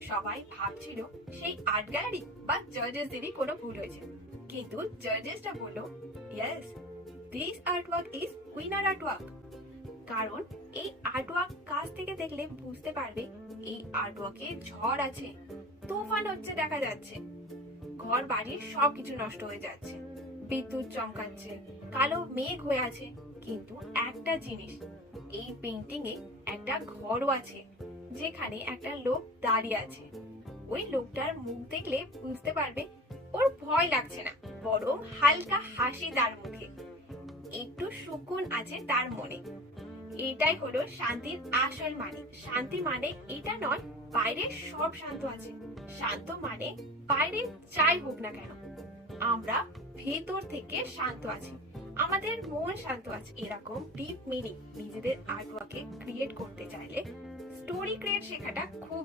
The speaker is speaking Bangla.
সবাই ভাবছিল সেই আর্ট গ্যালারি বা জাজেসদেরই কোনো ভুল হয়েছে, কিন্তু জাজেসটা বলল yes, this artwork is winner artwork. কারণ এই আর্টওয়ার্ক কাছ থেকে দেখলে বুঝতে পারবে এই আর্টওয়ার্কে ঝড় আছে, তুফান হচ্ছে দেখা যাচ্ছে, ঘর বাড়ির সবকিছু নষ্ট হয়ে যাচ্ছে, বিদ্যুৎ চমকাচ্ছে, কালো মেঘ হয়ে আছে, কিন্তু একটা জিনিস, এই পেইন্টিং এ একটা ঘরও আছে যেখানে একটা লোক দাঁড়িয়ে আছে। ওই লোকটার মুখ দেখলে বুঝতে পারবে ওর ভয় লাগছে না, বরং হালকা হাসি তার মুখে, একটু সুকুন আছে তার মনে। এটাই হলো শান্তির আসল মানে। শান্তি মানে এটা নয় বাইরে সব শান্ত আছে, শান্ত মানে বাইরে যাই হোক না কেন আমরা ভেতর থেকে শান্ত আছি, আমাদের মন শান্ত আছে। এরকম ডিপ মিনিং নিজেদের আর্টওয়ার্কে ক্রিয়েট করতে চাইলে স্টোরি ক্রিয়েট শেখাটা খুব